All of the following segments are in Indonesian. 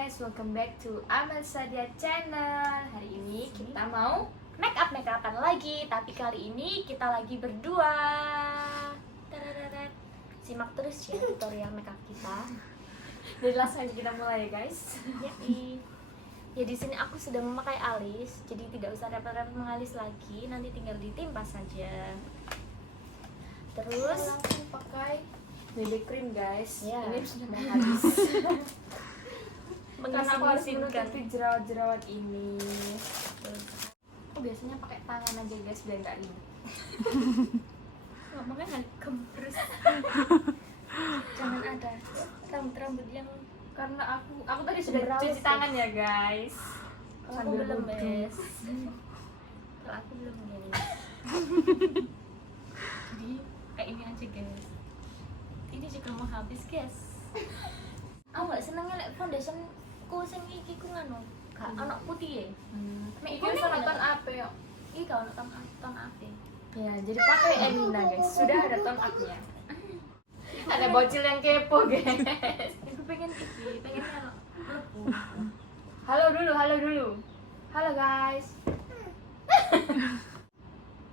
guys, welcome back to Aman Sadia Channel. Hari ini kita mau make upan lagi, tapi kali ini kita lagi berdua. Tadadadat. Simak terus ya tutorial make up kita. Jadi langsung aja kita mulai ya guys. Ya di sini aku sudah memakai alis, jadi tidak usah repot-repot mengalis lagi, nanti tinggal ditimpa saja. Terus langsung pakai BB cream guys. Ya. Ini sudah mau habis. Karena aku harus mengizinkan. menutupi jerawat-jerawat ini. Aku biasanya pakai tangan aja guys biar nggak ribet. Ngomongnya nggak kempres. Jangan ada rambut-rambut yang Karena aku tadi sudah Beralus, cuci tangan ya guys. aku Sambil belum wudhu. guys. Kalau aku belum guys. Jadi kayak ini aja guys. Ini juga mau habis guys. Aku nggak senengnya like foundation ku sing iki ku nganu. Gak ono putih ya. Mek Ini bisa nonton apa ya? Iki gak ono ton apa. Ya, jadi pakai Elina guys. Sudah ada tone up-nya. Ada bocil yang kepo guys. Aku pengen iki, pengen mlebu. Halo dulu. Halo guys.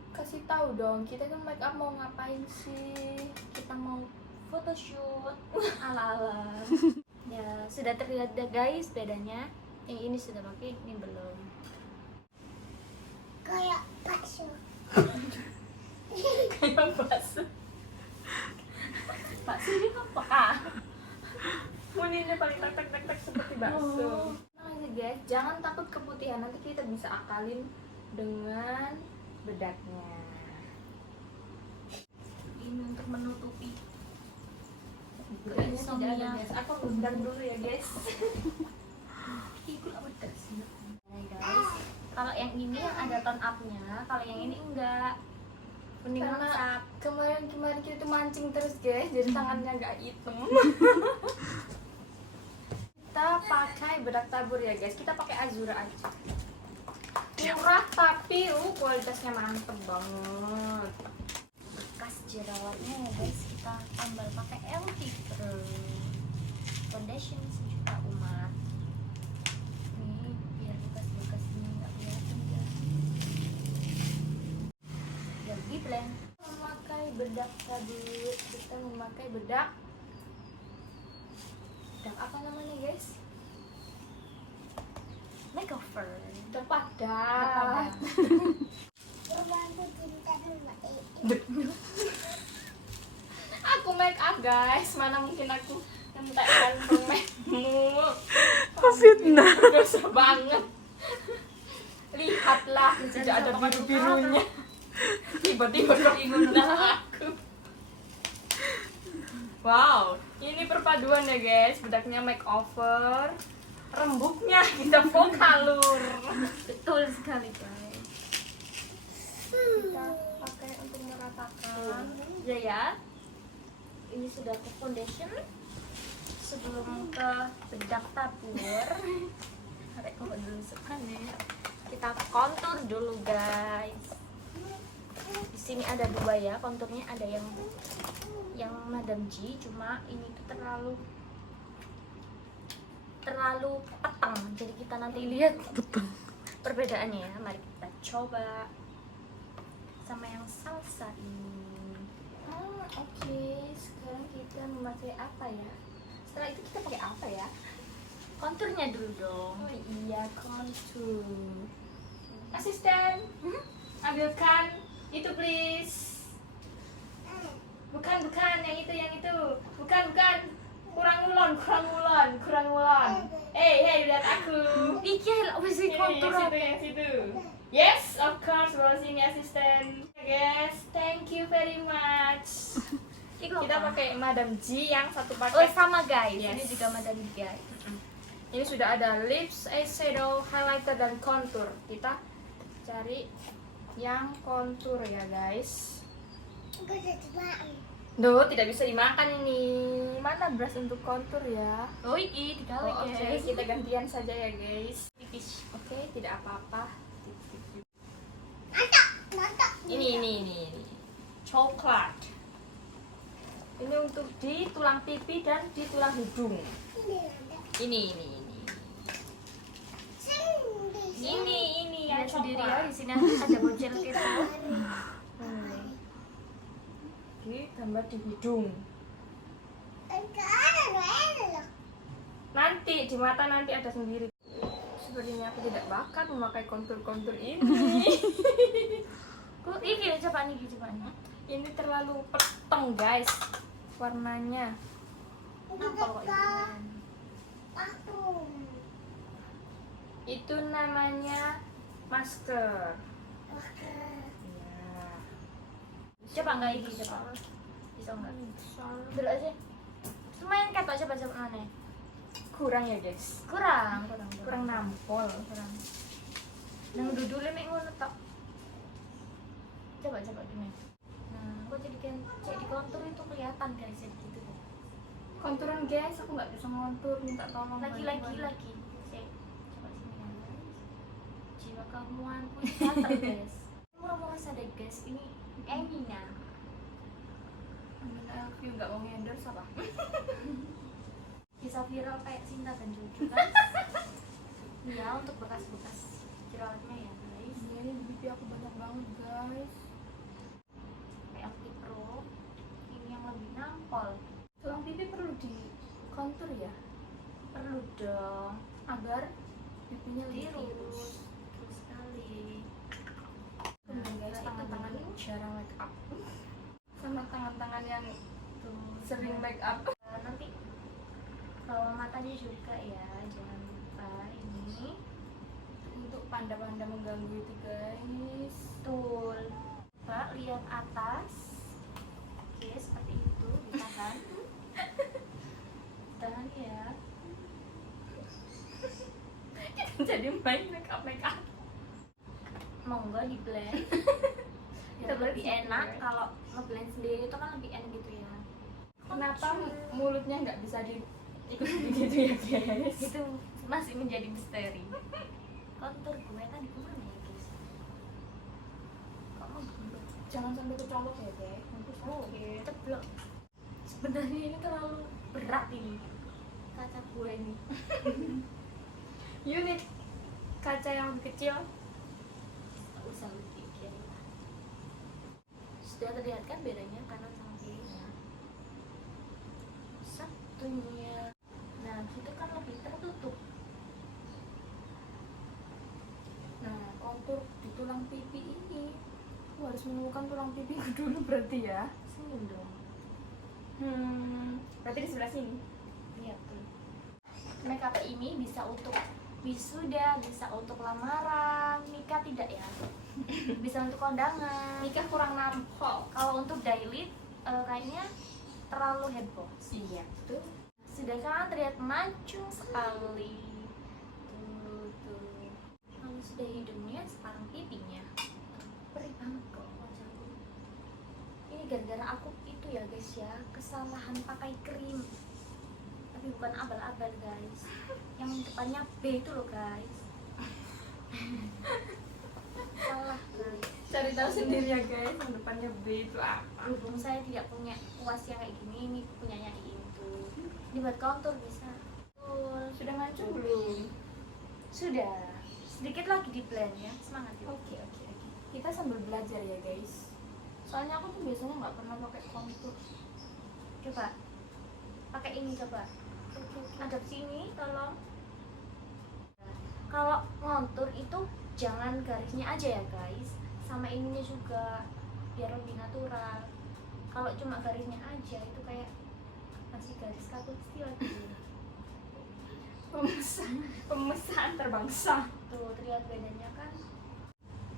Kasih tahu dong, kita kan make up mau ngapain sih? Kita mau photoshoot ala-ala. Ya, sudah terlihat deh guys bedanya. Yang ini sudah pakai, ini belum. Kayak bakso. Kayak bakso. Bakso ini apa kak? Muninya paling tak seperti bakso. Oh. Nah aja guys, jangan takut keputihan, nanti kita bisa akalin dengan bedaknya. Ini untuk menutupi Bedaknya tidak ada keinsomnia. guys. Aku ngundang dulu ya guys. Ikut apa sih? Nah guys, kalau yang ini yang ada tone up-nya, kalau yang ini enggak. Mending Karena masak. kemarin kita tuh mancing terus guys, jadi tangannya agak hitam. Kita pakai bedak tabur ya guys. Kita pakai Azura aja. Murah tapi kualitasnya mantep banget. Bekas jerawatnya ya guys, kita tambal pakai LT foundation sejuta umat. Nih biar bekas-bekas ini nggak kelihatan guys. Biar di blend. Memakai bedak tabur, kita memakai bedak apa namanya guys? Makeover. Bedak padat. Rumahku cinta sama Aku make up guys, mana mungkin aku entekkan permenmu. Fitnah. Dosa banget. Lihatlah, tidak ada biru-birunya. Tiba-tiba keinginan aku. Wow, ini perpaduan ya guys. Bedaknya makeover, rembuknya kita vokalur. Betul sekali guys. Kita pakai untuk meratakan. Ya, ini sudah ke foundation. Sebelum ke bedak tabur, tarik kok dulu sekali. Kita kontur dulu guys. Di sini ada dua ya konturnya, ada yang Madam G, cuma ini tuh terlalu petang. Jadi kita nanti lihat perbedaannya ya. Mari kita coba sama yang salsa ini. Oke, sekarang kita memakai apa ya? Setelah itu kita pakai apa ya? Konturnya dulu dong. Oh iya, contour. Asisten, ambilkan itu please. Bukan, yang itu. Bukan. Kurang ulon. Hey, lihat aku. Iki lah wis kontur. Yang situ. Yes, of course, bawa sini asisten. Guys, thank you very much. Iku Kita apa? pakai Madam G yang satu Oh paket. sama guys, Yes. ini juga Madam G guys. Ini sudah ada lips, eyeshadow, highlighter, dan contour. Kita cari yang contour ya guys. Duh, tidak bisa dimakan ini. Mana brush untuk contour ya? Oh iki dikali Oh, oke, guys. kita gantian saja ya guys. Tipis. Oke, tidak apa-apa. Mantap. Ini. Coklat. Ini untuk di tulang pipi dan di tulang hidung. Ini. sendiri ya. Di sini ada bocil gitu. Oke, gambar di hidung. Enggak ada loh. Nanti di mata nanti ada sendiri. Sepertinya aku tidak bakat memakai kontur-kontur ini. Ini coba nih. Ini terlalu peteng guys warnanya. Nampol kok ini. Aku. Itu namanya masker. Oke. Ya. Coba nggak ini coba. Bisa nggak? Dulu aja. Lumayan ketok coba mana? Kurang ya guys. Kurang Nampol. Nang dudulnya mek ngono tok. Coba gini. Nah, kok jadi kan cek di kontur itu kelihatan guys jadi gitu. Konturan guys, aku nggak bisa ngontur, minta tolong. Lagi. Cek. Coba sini guys. Jiwa kamuan pun datang guys. Murah-murah saja guys. Ini Emina. Aku nggak mau endorse apa? Bisa viral kayak Sinta dan Jojo kan? Ya untuk bekas-bekas jerawatnya ya guys. Ini di pipi aku banyak banget guys. Kayak Active Pro. Ini yang lebih nampol. Tulang pipi perlu di kontur ya, Perlu dong. agar pipinya lebih Lurus. Terus sekali. Nah, guys, tangan-tangan jarang make up sama tangan-tangan yang Tuh sering make up. Nanti bawah matanya juga ya, jangan lupa ini. Untuk panda-panda mengganggu itu guys. Betul. Pak, lihat atas. Oke, seperti itu. Ditahan. Tahan ya. Jadi main make up Monggo di blend. Kita Lebih blend enak sendiri. kalau ngeblend sendiri itu kan lebih enak gitu ya. Kenapa mulutnya nggak bisa di ikut gitu ya guys? Itu masih menjadi misteri. Kontur gue tadi kemana ya guys? Kok mau bentuk? Jangan sampai kecolok ya guys. Nanti sakit. Ceblok. Sebenarnya ini terlalu berat ini kaca gue ini. Unit kaca yang lebih kecil. Gak usah berpikir. Sudah terlihat kan bedanya kanan sama kirinya. Satunya. Nah, itu kan lebih tertutup. Nah, kontur di tulang pipi ini aku harus menemukan tulang pipiku dulu berarti ya. Senyum dong. Berarti di sebelah sini. Lihat tuh. Makeup ini bisa untuk wisuda, bisa untuk lamaran, nikah tidak ya? Bisa untuk kondangan. Nikah kurang nampol. Kalau untuk daily kayaknya terlalu heboh. Iya, tuh. Sudah kan terlihat mancung sekali. Tuh. Kalau sudah hidungnya, sekarang pipinya. Perih banget kok wajahku. Ini gara-gara aku itu ya guys ya, kesalahan pakai krim. Tapi bukan abal-abal guys. Yang depannya B itu loh guys. Salah guys. Cari tahu sendiri ya guys, yang depannya B itu apa. Berhubung saya tidak punya kuas yang kayak gini, ini punyanya itu. Ini buat kontur bisa. Betul. Sudah ngancung belum? Sudah. Sedikit lagi di blend ya. Semangat yuk. Oke. Kita sambil belajar ya guys. Soalnya aku tuh biasanya nggak pernah pakai kontur. Coba. Pakai ini coba. Adap sini tolong. Kalau ngontur itu jangan garisnya aja ya guys. Sama ininya juga biar lebih natural. Kalau cuma garisnya aja itu kayak masih garis katulistiwa gitu. Pemesan terbangsa. Tuh terlihat bedanya kan.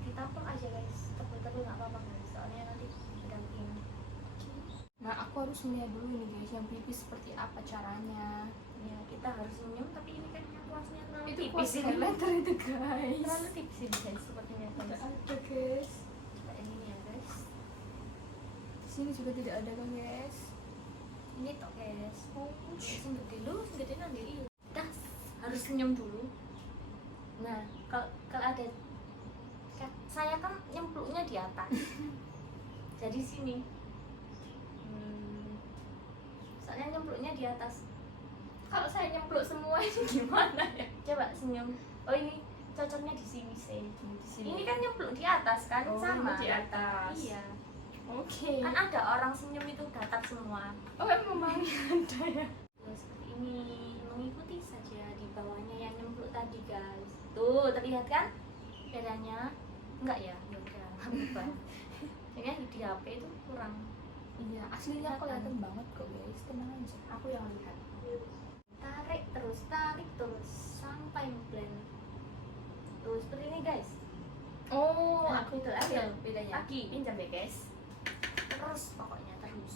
Ditampung aja guys. Tebel-tebel nggak apa-apa guys. Soalnya nanti berdamping. Nah, aku harus melihat dulu ini guys, yang pipi seperti apa caranya. Ya kita harus senyum tapi ini kan yang kuasnya terlalu Itu tipis kuas ini. highlighter itu guys. Terlalu tipis ini guys sepertinya Tidak guys. ada guys. Coba yang ini ya guys. Di sini juga tidak ada kan guys. Ini tok guys. Singkat dulu, singkat nanti. Kita harus senyum dulu. Nah, kalau ada saya kan nyempluknya di atas. Jadi sini. Soalnya nyempluknya di atas. Kalau saya nyempluk semua ini gimana ya? Coba senyum. Oh ini cocoknya di sini sih. Di sini. Ini kan nyemplung di atas kan Oh, sama. di atas. Iya. Oke. Kan ada orang senyum itu datar semua. Oh, emang ada ya. Ya, seperti ini mengikuti saja di bawahnya yang nyemplung tadi guys. Tuh terlihat kan bedanya? Enggak ya? Ya udah. Lupa. Kayaknya di HP itu kurang. Iya, aslinya kelihatan banget kok guys. Tenang aja. Aku yang lihat. Tarik terus sampai blend. Tuh seperti ini guys. Oh, Nah, aku itu tahu aja bedanya. Lagi. Pinjam ya guys. Terus pokoknya terus.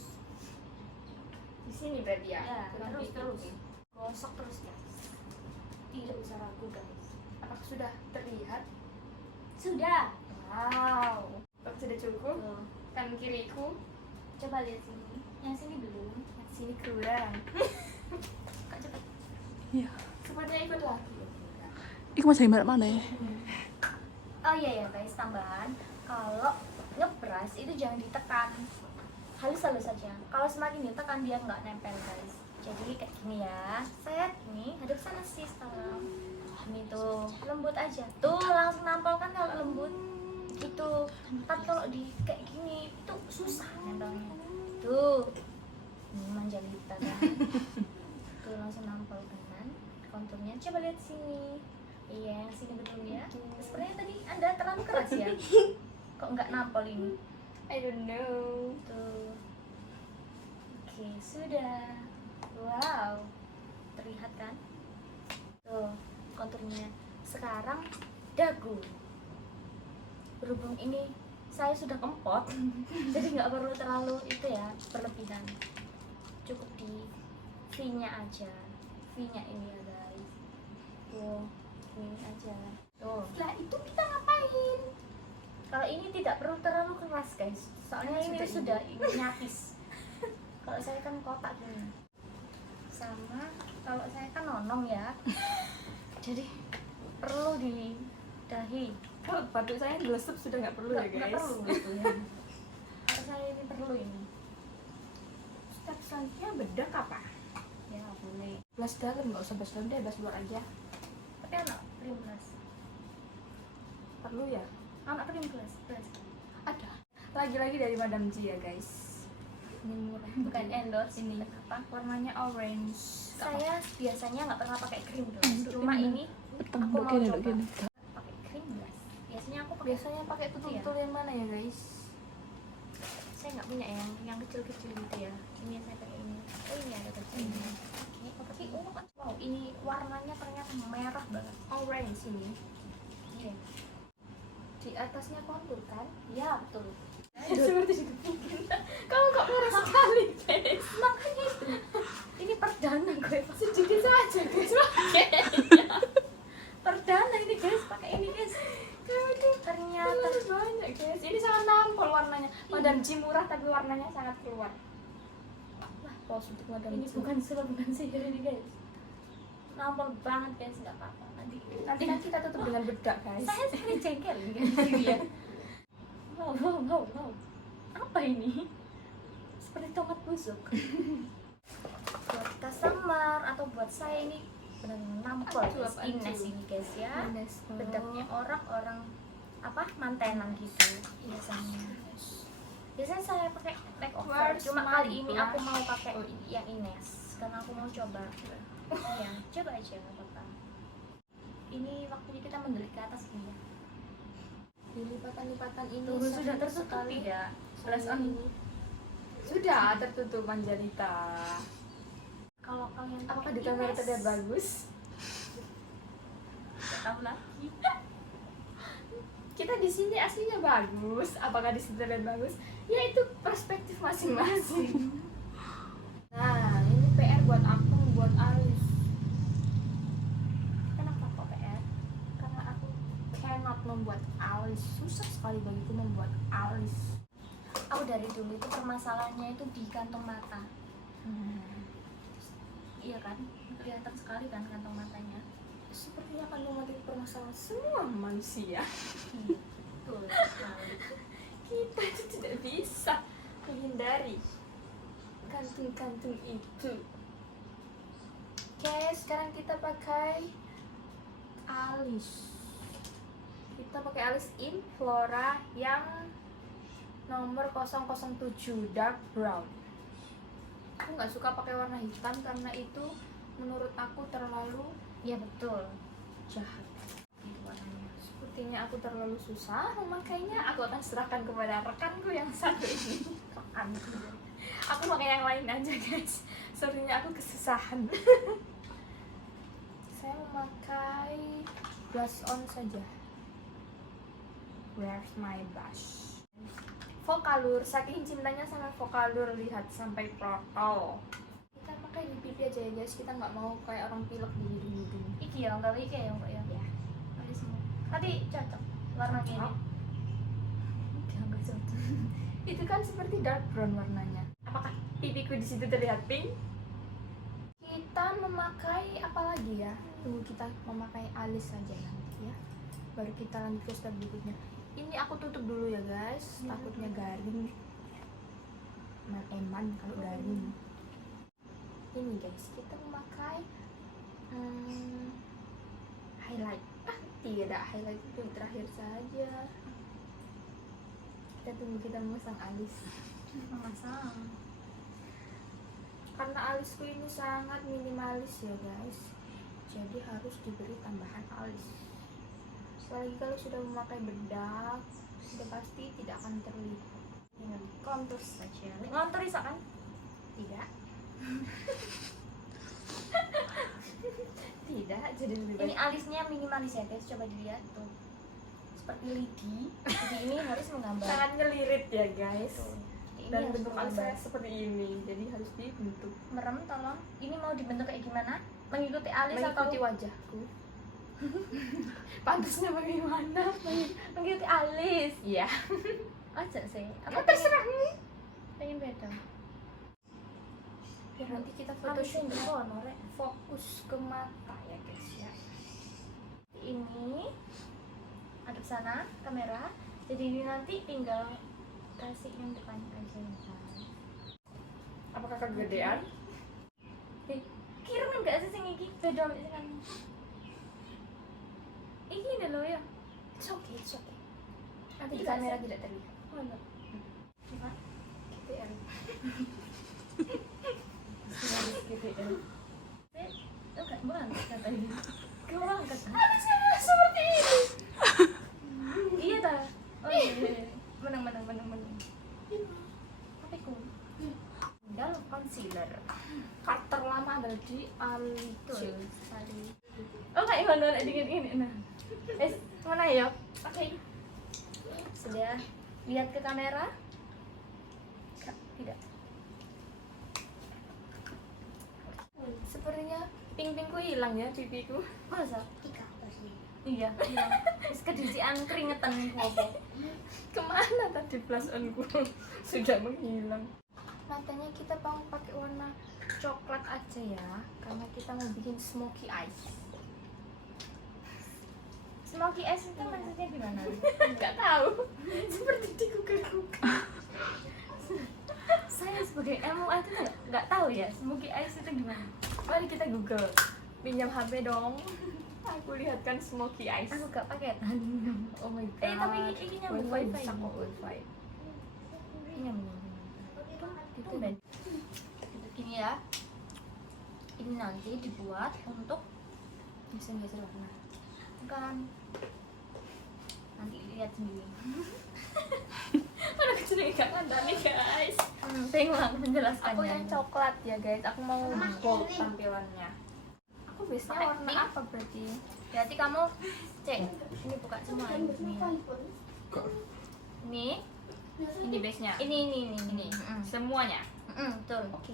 Di sini berarti ya. Ya, Kurang terus gitu. terus. Gosok terus guys. Tidak usah ragu guys. Apakah sudah terlihat? Sudah. Wow. Apakah sudah cukup? Tuh. Kanan kiriku. Coba lihat sini. Yang sini belum. Yang sini kurang. Kak cepet. Iya. Sepertinya ikut lagi. Iku masih mana ya? Oh iya ya guys, tambahan kalau ngebras itu jangan ditekan, halus-halus saja. Kalau semakin ditekan dia nggak nempel guys. Jadi kayak gini ya, set ini hadap sana sih sekarang. Ini tuh lembut aja, tuh langsung nampol kan kalau lembut gitu. Tapi kalau di kayak gini itu susah nempelnya. Tuh, ini manjalita kan. Tuh langsung nampol kan konturnya. Coba lihat sini. Iya, yang sini belum ya. Sebenarnya tadi Anda terlalu keras ya. Kok nggak nampol ini? I don't know. Tuh. Oke, sudah. Wow. Terlihat kan? Tuh, konturnya. Sekarang dagu. Berhubung ini saya sudah kempot, jadi nggak perlu terlalu itu ya, berlebihan. Cukup di V-nya aja. V-nya ini ya guys. Tuh. Ini aja tuh. Setelah itu kita ngapain? Kalau ini tidak perlu terlalu keras guys, soalnya ini sudah nyapis. Kalau saya kan kotak gini, sama kalau saya kan nonong ya, jadi perlu di dahi. Kalau batuk saya gelesep sudah nggak perlu ya guys. Nggak perlu gitu ya. Kalau saya ini perlu ini. Step selanjutnya bedak apa? Ya boleh. Blas dalam, nggak usah blas dalam deh, blas luar aja. Tapi anak krim gelas, Perlu ya? anak krim gelas. Ada. Lagi-lagi dari Madam G ya guys. Ini murah. Bukan endorse Ini apa? warnanya orange. Saya biasanya nggak pernah pakai krim gelas, cuma ini Petang aku mau gini coba gini. pakai krim gelas. Biasanya aku pakai, Biasanya pakai tutul-tutul yang mana ya guys? saya nggak punya yang kecil-kecil gitu ya. Ini saya pakai ini. Oh ini ada kecil ini. Oke, tapi wow ini warnanya ternyata merah banget. Orange ini. Iya. Di atasnya kontur kan? Ya betul. Seperti itu. Kamu kok merah sekali guys? Makanya itu. Ini perdana gue Sedikit saja guys. perdana ini guys, pakai ini guys. Ternyata Ternyata banyak guys. Ini sangat nampol warnanya. Madam G murah tapi warnanya sangat keluar. wah, Positif Madam ini G. bukan sihir ini guys. Nampol banget guys, nggak apa-apa. Nanti kan kita tutup dengan bedak guys. Saya sekali jengkel ini guys ini ya. Wow. Apa ini? Seperti tomat busuk. Buat customer atau buat saya ini benar-benar nampol Aduh, guys. apaan Ines tuh? ini guys ya. UNESCO. Bedaknya orang-orang apa mantenan gitu biasanya. Biasanya saya pakai makeover, Where's cuma my kali ini aku brush? mau pakai Oh, ini. yang Ines karena aku mau coba. Iya, coba aja nggak apa-apa. Ini waktunya kita mendelik ke atas ini ya. Di lipatan-lipatan ini Tuh sudah sayang tertutup sekali. tidak? Blush on ini. Sudah tertutup Manjalita. Kalau kalian Apakah pakai di kamera Ines, terlihat bagus? nggak tahu lagi. Kita di sini aslinya bagus. Apakah di sini terlihat bagus? Ya itu perspektif masing-masing. Nah, ini PR buat aku, buat Alif. Kenapa kok PR? Karena aku cannot membuat alis. Susah sekali bagiku membuat alis. Aku dari dulu itu permasalahannya itu di kantong mata. Iya kan? Kelihatan sekali kan kantong matanya. Sepertinya akan mematikan permasalahan semua manusia. Betul sekali. Kita itu tidak bisa menghindari kantung-kantung itu. Oke, sekarang kita pakai alis. Kita pakai alis Inflora yang nomor 007 dark brown. Aku nggak suka pakai warna hitam karena itu menurut aku terlalu Iya betul. jahat. Itu warnanya. Sepertinya aku terlalu susah memakainya. Aku akan serahkan kepada rekanku yang satu ini. Rekanku. Aku pakai yang lain aja guys. Sepertinya aku kesusahan. Saya memakai blush on saja. Where's my blush? Vocalour, saking cintanya sama Vocalour, lihat sampai protol. Kita pakai di pipi aja ya guys. Kita nggak mau kayak orang pilek di hidung. Iki ya, enggak iki ya, Mbak ya. Ya. Ada semua. Tadi cocok warnanya ini. Cocok. Udah enggak cocok. Itu kan seperti dark brown warnanya. Apakah pipiku di situ terlihat pink? Kita memakai apa lagi ya? Tunggu, kita memakai alis saja nanti ya. Baru kita lanjut ke step berikutnya. Ini aku tutup dulu ya guys, takutnya garing. Eman kalau garing. Ini guys, kita memakai highlight. Tidak, highlight itu terakhir saja. Kita tunggu kita memasang alis. Memasang. Karena alisku ini sangat minimalis ya guys, jadi harus diberi tambahan alis. Selagi kalau sudah memakai bedak, sudah pasti tidak akan terlihat. Dengan kontur saja. Ngontur bisa kan? Tidak. Tidak, jadi lebih Ini baik. alisnya minimalis ya guys, coba dilihat tuh. Seperti lidi. Jadi ini harus menggambar. Sangat ngelirit ya guys. Tuh. Ini Dan harus bentuk alis menggambar. saya seperti ini, jadi harus dibentuk. Merem tolong. Ini mau dibentuk kayak gimana? Mengikuti alis Mengikuti atau wajahku. Pantasnya bagaimana? mengikuti alis? Iya. Aja sih. Apa terserah nih? Pengen beda. Biar nanti kita Alisnya photoshoot di kono rek. fokus ke mata ya guys ya. Ini adep sana kamera. Jadi ini nanti tinggal kasih yang depannya aja ya kan. Apakah kegedean? Kira enggak sih sing iki beda mek sing anu. Iki ini loh ya. It's okay, it's okay. Nanti di Tidak kamera sih. tidak terlihat. Mana? Coba. GTM. GTM. Enggak, bukan kata ini. Kau angkat. Alisnya seperti ini. Iya ta. Oh iya. Menang. Tapi ku. Tinggal concealer. Karakter lama adalah di alis. Betul sekali. Oh kayak mana dingin nah. Mana ya? Oke. Sudah lihat ke kamera? Tidak. Sepertinya pink-pinkku hilang ya pipiku. Masa? Tiga persen. Iya. Terus kedisian keringetan ngopo. Kemana tadi blush onku? Sudah menghilang. Matanya kita mau pakai warna coklat aja ya, karena kita mau bikin smoky eyes. Smoky eyes itu maksudnya gimana? Nggak tahu. Seperti di Google. Saya sebagai MUA itu nggak tahu ya smoky eyes itu gimana. Mari kita Google. Pinjam HP dong. Aku lihatkan smoky eyes. Aku gak pakai kan. Oh my god. Tapi ini nyambung wifi wifi. bisa kok wifi. Ini nyambung. Itu beda. Gini ya. Ini nanti dibuat untuk Geser-geser warna. kan nanti lihat sendiri. Mana kecurigaan tadi guys. Bingung aku menjelaskannya. Aku yang coklat ya guys. Aku mau gold tampilannya. Aku biasanya Pakai warna pink. apa berarti? Berarti kamu cek. Ini buka semua ini. Ini base-nya. Ini. Semuanya. Betul. Oke.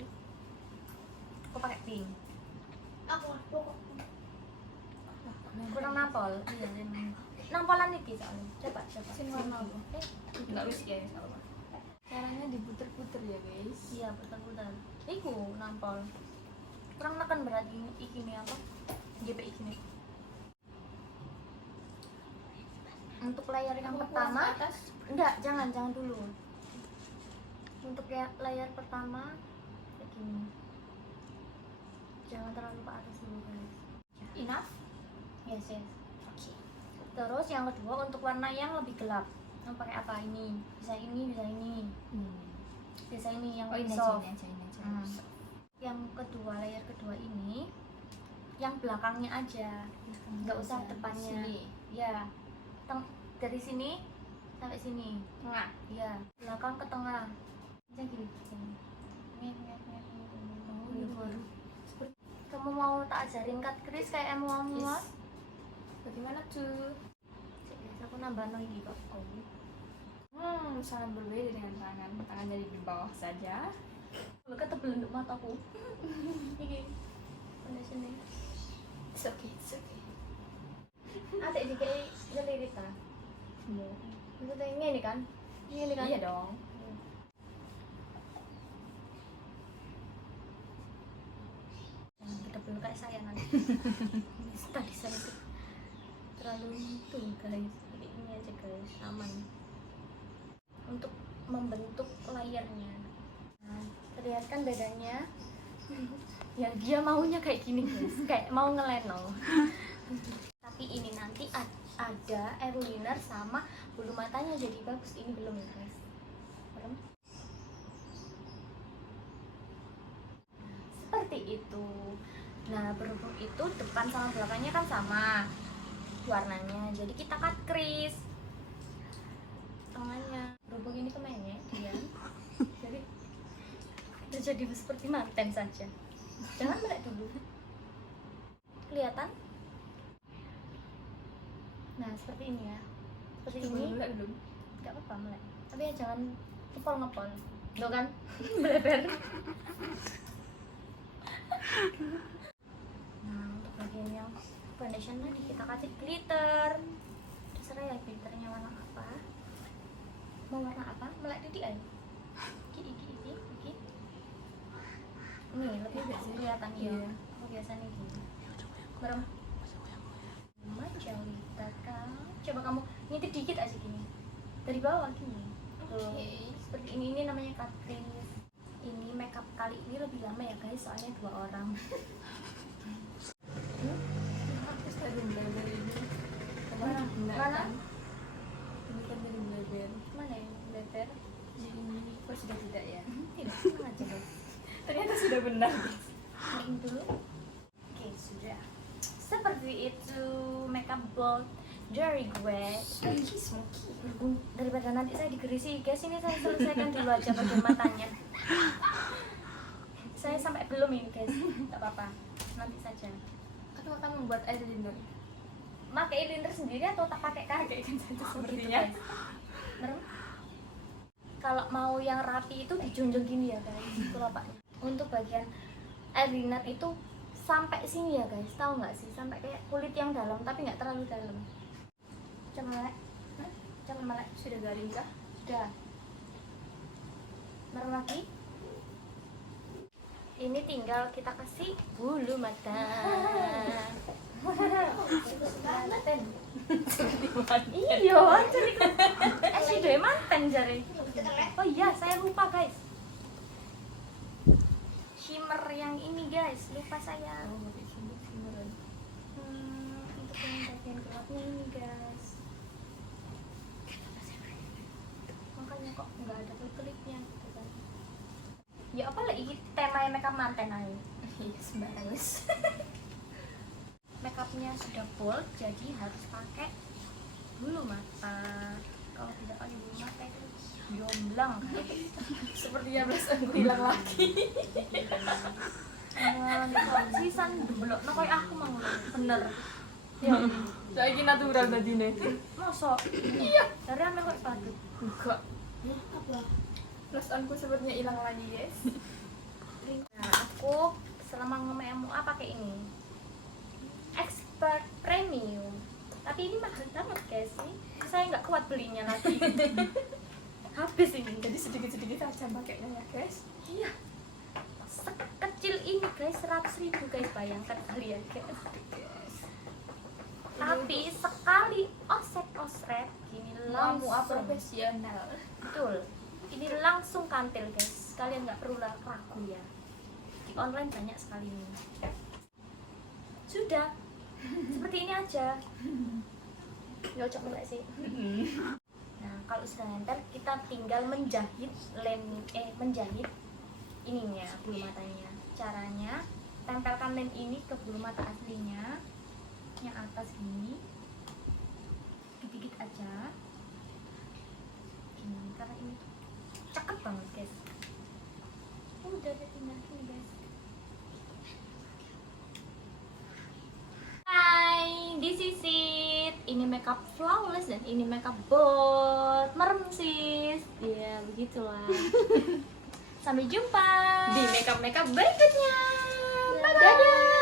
Aku pakai pink. Aku Kurang nampol. Iya, nampolan iki soalnya. Coba. Sini warna apa? Enggak wis ya, enggak apa. Caranya diputer-puter ya guys. Iya, putar-putar. Iku nampol. Kurang makan berarti iki nih apa? GP iki nih. Untuk layar yang pertama, atas. enggak, jangan dulu. Untuk layar pertama kayak gini. Jangan terlalu ke atas dulu guys. Enough? Yes. Oke. Terus yang kedua untuk warna yang lebih gelap, yang pakai apa ini? Bisa ini, bisa ini. Bisa ini yang Oh ini soft. aja, ini aja. Yang kedua, layer kedua ini yang belakangnya aja, nggak usah depannya. Sini. Ya, dari sini sampai sini. Tengah. Ya, belakang ke tengah. Bisa gini. Kamu mau tak ajarin cut crease kayak emu Yes. Bagaimana tuh? Aku nambah lagi kok. Sangat berbeda dengan tangan. Tangan dari di bawah saja. Mereka tebel untuk mataku. Ini foundationnya. It's okay, it's okay. Ada di kayak jelirita. Maksudnya ini kan? Ini kan? Iya dong. Tebel kayak saya nanti. Tadi saya tuh terlalu tuh guys. Jadi ini aja guys, aman. Untuk membentuk layarnya. Nah, terlihat kan bedanya? Ya dia maunya kayak gini guys, kayak mau ngelenong. Tapi ini nanti ada eyeliner sama bulu matanya jadi bagus. Ini belum ya guys. Belum. Seperti itu. Nah berhubung itu depan sama belakangnya kan sama warnanya, jadi kita cut crease tengahnya. Berhubung ini kemennya dia, jadi udah jadi seperti manten saja. Jangan melek dulu. Kelihatan? Nah seperti ini ya. Seperti ini. Belum. Gak apa-apa melek. Tapi ya jangan ngepol. Tuh kan? Beleber. Nah untuk bagian yang foundation tadi kita kasih glitter. Terserah ya glitternya warna apa. Mau warna apa? Melek titik aja. Iki. Nih lebih kelihatan ya. Iya. Aku biasanya gini. Merem. Majalita kan. Coba kamu ngintip dikit aja gini. Dari bawah gini. Tuh. Oke. Seperti ini namanya cut crease. Ini makeup kali ini lebih lama ya guys, soalnya 2 orang. Aku sudah bener-bener ini. Mana? Mana? Ini kan dari bener-bener. Mana ya? Letter? Ini kok sudah tidak ya? Tidak, tenang aja guys. Ternyata sudah benar. Main dulu. Oke, sudah. Seperti itu makeup bold dari gue. Smoky. Berhubung daripada nanti saya digerisi guys, ini saya selesaikan dulu aja bagian matanya. Saya sampai belum ini guys, nggak apa-apa, nanti saja. Atau akan membuat eyeliner? Pakai eyeliner sendiri atau tak pakai kan? Pakaikan saja Oh, sepertinya. gitu, guys. Merem. Kalau mau yang rapi itu dijunjung gini ya guys, kelopaknya. Untuk bagian eyeliner itu sampai sini ya guys, tahu nggak sih? Sampai kayak kulit yang dalam tapi nggak terlalu dalam. Cemelek, cemelek. Sudah garing kah? Sudah. Merem lagi. Ini tinggal kita kasih bulu mata. Manten. Iya, cari sudah manten jari. Oh iya, saya lupa guys. Shimmer yang ini guys, lupa saya. Oh, pakai shimmer-shimmeran. Untuk yang bagian gelapnya ini guys. Makanya kok nggak ada klip-klipnya gitu kan. Ya apa lagi tema makeup manten aja. Iya, sembarang wes. Makeupnya sudah bold, jadi harus pakai bulu mata. Kalau tidak pakai bulu mata itu jomblang. Sepertinya belasanku hilang lagi. Sisan belok, nah kayak aku mau bener. Ya, Lagi natural tadi nih. mosok. Iya. Dari ame kok padut. Enggak. Apa? Belasanku sepertinya hilang lagi, guys. Nah, aku selama nge-MUA pakai ini. Expert Premium. Tapi ini mahal banget guys. Ini saya nggak kuat belinya lagi. Habis ini. Jadi sedikit-sedikit aja pakainya ya, guys. Iya. Sekecil ini guys, 100.000 guys, bayangkan kalian guys. Tapi sekali osret gini Mau langsung. profesional. Betul. Ini langsung kantil guys. Kalian nggak perlu ragu ya. Di online banyak sekali ini. Sudah. Seperti ini aja. Cocok enggak sih? Nah, kalau sudah nempel kita tinggal menjahit menjahit ininya, bulu matanya. Caranya tempelkan lem ini ke bulu mata aslinya, yang atas gini, dikit-dikit aja. Gini, karena ini cakep banget guys. Udah tinggal gini guys. Hai, this is it. Ini makeup flawless dan ini makeup bold. Merem sis. Ya begitulah. Sampai jumpa Di makeup berikutnya. Dadah.